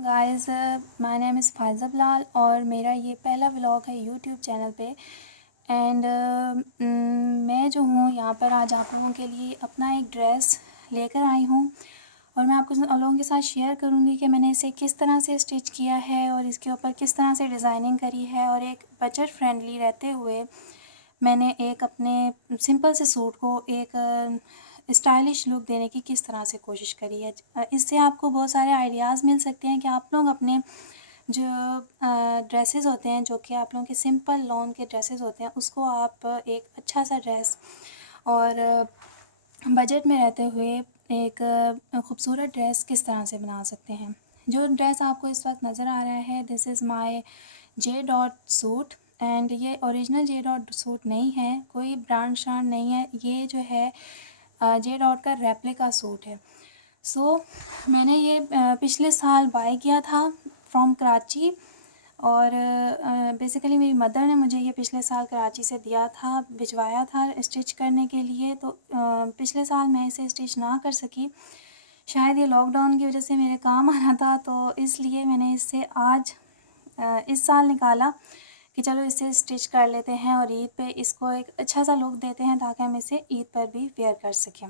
Guys, my name is Faiza Bilal और मेरा ये पहला व्लॉग है यूट्यूब चैनल पे। एंड मैं जो हूँ यहाँ पर आज आप लोगों के लिए अपना एक ड्रेस लेकर आई हूँ और मैं आपको आप लोगों के साथ शेयर करूँगी कि मैंने इसे किस तरह से स्टिच किया है और इसके ऊपर किस तरह से डिज़ाइनिंग करी है। और एक बजट फ्रेंडली रहते हुए मैंने एक अपने सिंपल से सूट को एक स्टाइलिश लुक देने की किस तरह से कोशिश करी है। इससे आपको बहुत सारे आइडियाज़ मिल सकते हैं कि आप लोग अपने जो ड्रेसेस होते हैं, जो कि आप लोगों के सिंपल लॉन के ड्रेसेस होते हैं, उसको आप एक अच्छा सा ड्रेस और बजट में रहते हुए एक ख़ूबसूरत ड्रेस किस तरह से बना सकते हैं। जो ड्रेस आपको इस वक्त नज़र आ रहा है, this is my J dot suit. And ये ओरिजिनल जे डॉट सूट नहीं है, कोई ब्रांड शांड नहीं है, ये जो है जे डॉट का रेप्लिका सूट है। मैंने ये पिछले साल बाय किया था फ्रॉम कराची और बेसिकली मेरी मदर ने मुझे ये पिछले साल कराची से दिया था, भिजवाया था स्टिच करने के लिए। तो पिछले साल मैं इसे स्टिच ना कर सकी, शायद ये लॉकडाउन की वजह से मेरे काम आना था, तो इसलिए मैंने इसे आज इस साल निकाला कि चलो इसे स्टिच कर लेते हैं और ईद पे इसको एक अच्छा सा लुक देते हैं ताकि हम इसे ईद पर भी वेयर कर सकें।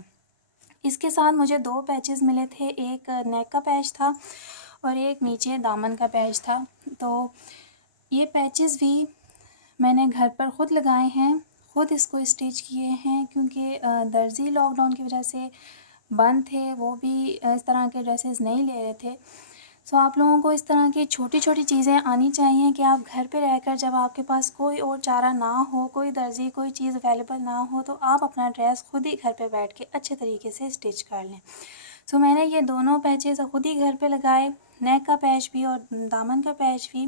इसके साथ मुझे 2 पैचेस मिले थे, एक नेक का पैच था और एक नीचे दामन का पैच था। तो ये पैचेस भी मैंने घर पर ख़ुद लगाए हैं, ख़ुद इसको स्टिच किए हैं, क्योंकि दर्जी लॉकडाउन की वजह से बंद थे, वो भी इस तरह के ड्रेसेस नहीं ले रहे थे। आप लोगों को इस तरह की छोटी छोटी चीज़ें आनी चाहिए कि आप घर पे रहकर, जब आपके पास कोई और चारा ना हो, कोई दर्जी कोई चीज़ अवेलेबल ना हो, तो आप अपना ड्रेस खुद ही घर पे बैठ के अच्छे तरीके से स्टिच कर लें। मैंने ये दोनों पैचेस खुद ही घर पे लगाए, नेक का पैच भी और दामन का पैच भी।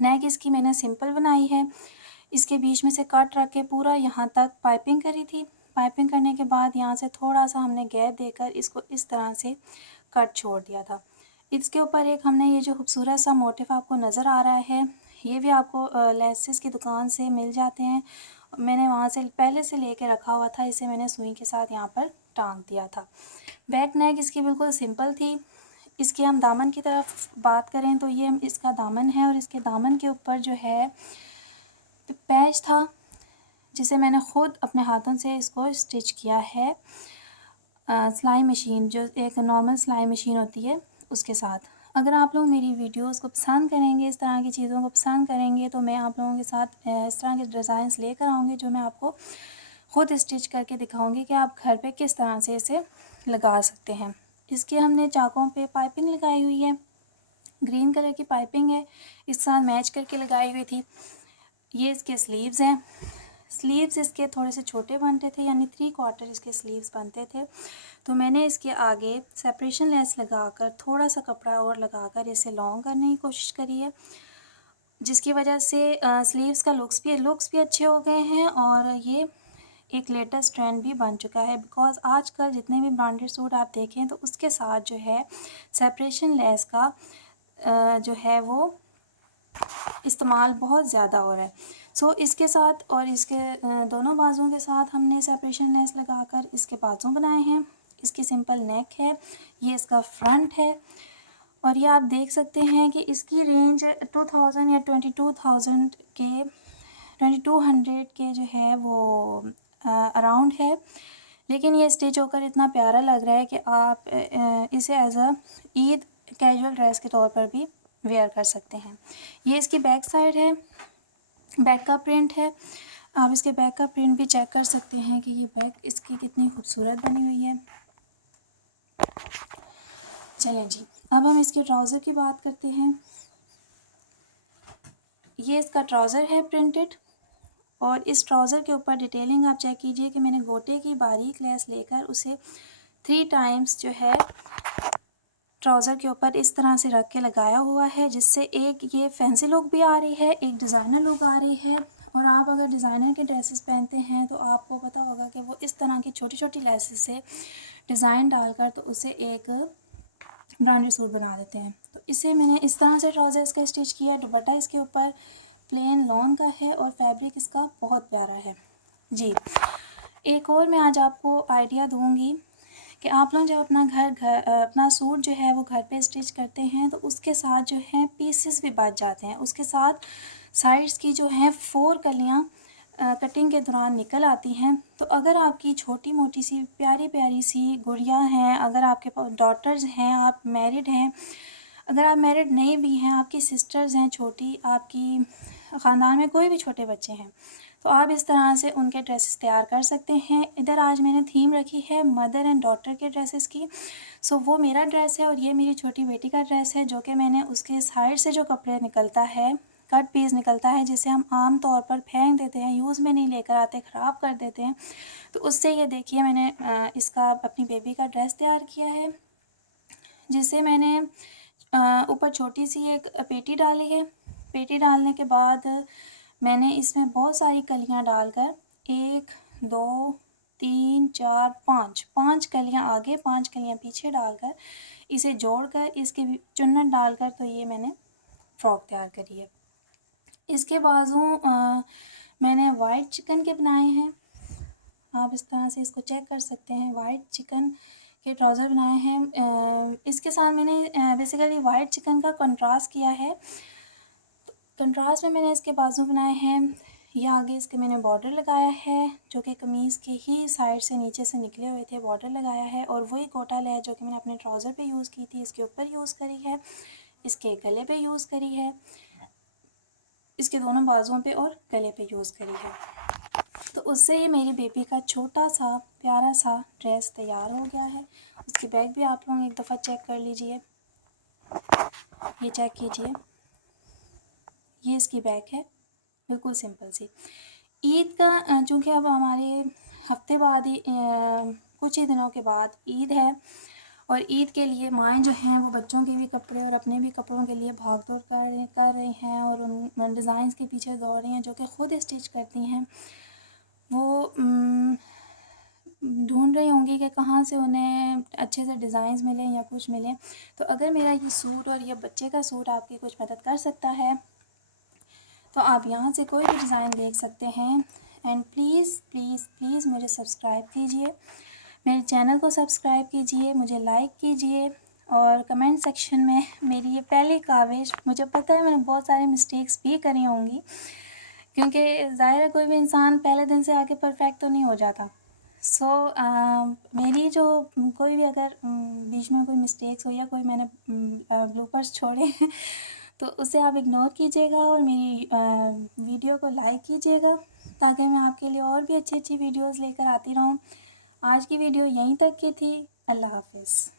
नेक इसकी मैंने सिंपल बनाई है, इसके बीच में से कट रख के पूरा यहाँ तक पाइपिंग करी थी। पाइपिंग करने के बाद यहाँ से थोड़ा सा हमने गैप देकर इसको इस तरह से कट छोड़ दिया था। इसके ऊपर एक हमने ये जो खूबसूरत सा मोटिफ आपको नज़र आ रहा है, ये भी आपको लेसेस की दुकान से मिल जाते हैं। मैंने वहाँ से पहले से लेके रखा हुआ था, इसे मैंने सुई के साथ यहाँ पर टांग दिया था। बैक नेक इसकी बिल्कुल सिंपल थी। इसके हम दामन की तरफ बात करें तो ये इसका दामन है और इसके दामन के ऊपर जो है पैच था, जिसे मैंने ख़ुद अपने हाथों से इसको स्टिच किया है। सिलाई मशीन, जो एक नॉर्मल सिलाई मशीन होती है, उसके साथ। अगर आप लोग मेरी वीडियोस को पसंद करेंगे, इस तरह की चीज़ों को पसंद करेंगे, तो मैं आप लोगों के साथ इस तरह के डिज़ाइंस लेकर आऊँगी, जो मैं आपको ख़ुद स्टिच करके दिखाऊँगी कि आप घर पे किस तरह से इसे लगा सकते हैं। इसके हमने चाकों पे पाइपिंग लगाई हुई है, ग्रीन कलर की पाइपिंग है, इस साथ मैच करके लगाई हुई थी। ये इसके स्लीव्स हैं। स्लीव्स इसके थोड़े से छोटे बनते थे, यानी 3/4 इसके स्लीव्स बनते थे। तो मैंने इसके आगे सेपरेशन लेस लगाकर थोड़ा सा कपड़ा और लगाकर इसे लॉन्ग करने की कोशिश करी है, जिसकी वजह से स्लीव्स का लुक्स भी अच्छे हो गए हैं और ये एक लेटेस्ट ट्रेंड भी बन चुका है। बिकॉज़ आजकल जितने भी ब्रांडेड सूट आप देखें तो उसके साथ जो है सेपरेशन लेस का जो है वो इस्तेमाल बहुत ज़्यादा हो रहा है। इसके साथ और इसके दोनों बाजुओं के साथ हमने सेपरेशन लेस लगाकर इसके बाजू बनाए हैं। इसकी सिंपल नेक है, ये इसका फ्रंट है और ये आप देख सकते हैं कि इसकी रेंज 2000 या 2200 के जो है वो अराउंड है। लेकिन ये स्टिच होकर इतना प्यारा लग रहा है कि आप इसे as a Eid casual dress के तौर पर भी वेयर कर सकते हैं। ये इसकी बैक साइड है, बैक का प्रिंट है। आप इसके बैक का प्रिंट भी चेक कर सकते हैं कि ये बैक इसकी कितनी खूबसूरत बनी हुई है। चलें जी, अब हम इसके ट्राउज़र की बात करते हैं। ये इसका ट्राउज़र है प्रिंटेड और इस ट्राउज़र के ऊपर डिटेलिंग आप चेक कीजिए कि मैंने गोटे की बारीक लेस लेकर उसे 3 टाइम्स जो है ट्राउज़र के ऊपर इस तरह से रख के लगाया हुआ है, जिससे एक ये फैंसी लुक भी आ रही है, एक डिज़ाइनर लुक आ रही है। और आप अगर डिज़ाइनर के ड्रेसेस पहनते हैं तो आपको पता होगा कि वो इस तरह की छोटी छोटी लेसेस से डिज़ाइन डालकर तो उसे एक ब्रांडेड सूट बना देते हैं। तो इसे मैंने इस तरह से ट्राउज़र इसका स्टिच किया। दुपट्टा इसके ऊपर प्लेन लॉन का है और फैब्रिक इसका बहुत प्यारा है जी। एक और मैं आज आपको आइडिया दूँगी कि आप लोग जब अपना सूट जो है वो घर पे स्टिच करते हैं तो उसके साथ जो है पीसेस भी बच जाते हैं, उसके साथ साइड्स की जो है 4 कलियाँ कटिंग के दौरान निकल आती हैं। तो अगर आपकी छोटी मोटी सी प्यारी प्यारी सी गुड़िया हैं, अगर आपके पास डॉटर्स हैं, आप मैरिड हैं, अगर आप मैरिड नहीं भी हैं, आपकी सिस्टर्स हैं छोटी, आपकी ख़ानदान में कोई भी छोटे बच्चे हैं, तो आप इस तरह से उनके ड्रेसेस तैयार कर सकते हैं। इधर आज मैंने थीम रखी है मदर एंड डॉटर के ड्रेसेस की। सो वो मेरा ड्रेस है और ये मेरी छोटी बेटी का ड्रेस है, जो कि मैंने उसके साइड से जो कपड़े निकलता है, कट पीस निकलता है, जिसे हम आम तौर पर फेंक देते हैं, यूज़ में नहीं लेकर आते, ख़राब कर देते हैं, तो उससे ये देखिए मैंने इसका अपनी बेबी का ड्रेस तैयार किया है, जिसे मैंने ऊपर छोटी सी एक पेटी डाली है। पेटी डालने के बाद मैंने इसमें बहुत सारी कलियां डालकर 1 2 3 4 5 कलियां आगे 5 कलियां पीछे डालकर इसे जोड़कर इसके चुन्नट डालकर तो ये मैंने फ्रॉक तैयार करी है। इसके बाजू मैंने वाइट चिकन के बनाए हैं, आप इस तरह से इसको चेक कर सकते हैं। वाइट चिकन के ट्राउज़र बनाए हैं। इसके साथ मैंने बेसिकली वाइट चिकन का कंट्रास्ट किया है। कंट्रास्ट में मैंने इसके बाजू बनाए हैं, ये आगे इसके मैंने बॉर्डर लगाया है, जो कि कमीज़ के ही साइड से नीचे से निकले हुए थे, बॉर्डर लगाया है। और वही कोटा है जो कि मैंने अपने ट्राउज़र पे यूज़ की थी, इसके ऊपर यूज़ करी है, इसके गले पे यूज़ करी है, इसके दोनों बाजुओं पे और गले पे यूज़ करी है। तो उससे ही मेरी बेबी का छोटा सा प्यारा सा ड्रेस तैयार हो गया है। उसकी बैग भी आप लोग एक दफ़ा चेक कर लीजिए, ये चेक कीजिए, ये इसकी बैग है, बिल्कुल सिंपल सी। ईद का चूँकि अब हमारे हफ्ते बाद ही कुछ ही दिनों के बाद ईद है, और ईद के लिए माएँ जो हैं वो बच्चों के भी कपड़े और अपने भी कपड़ों के लिए भाग दौड़ कर रही हैं और उन डिज़ाइंस के पीछे दौड़ रही हैं, जो कि ख़ुद स्टिच करती हैं। वो ढूंढ रही होंगी कि कहाँ से उन्हें अच्छे से डिज़ाइंस मिलें या कुछ मिलें। तो अगर मेरा ये सूट और ये बच्चे का सूट आपकी कुछ मदद कर सकता है तो आप यहाँ से कोई भी डिज़ाइन देख सकते हैं। एंड प्लीज़ प्लीज़ प्लीज़ मुझे सब्सक्राइब कीजिए, मेरे चैनल को सब्सक्राइब कीजिए, मुझे लाइक कीजिए, और कमेंट सेक्शन में मेरी ये पहली काविश, मुझे पता है मैंने बहुत सारी मिस्टेक्स भी करी होंगी, क्योंकि ज़ाहिर है कोई भी इंसान पहले दिन से आके परफेक्ट तो नहीं हो जाता। मेरी जो कोई भी अगर बीच में कोई मिस्टेक्स हो या कोई मैंने ब्लूपर्स छोड़े तो उसे आप इग्नोर कीजिएगा और मेरी वीडियो को लाइक कीजिएगा, ताकि मैं आपके लिए और भी अच्छी अच्छी वीडियोस लेकर आती रहूं। आज की वीडियो यहीं तक की थी। अल्लाह हाफिज़।